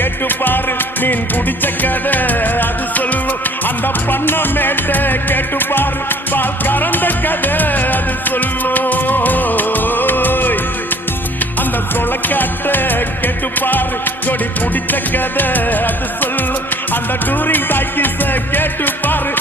கேட்டு பாரு மீன் குடிச்ச கதை அது சொல்லும் அந்த பண்ண மேட்ட கேட்டு பாரு பால் கறந்த கதை அது சொல்லும் அந்த சொலக்காட்ட கேட்டு பாரு கொடி குடிச்ச கதை அது சொல்லும் அந்த டூரிங் டாக்கிஸ கேட்டு பாரு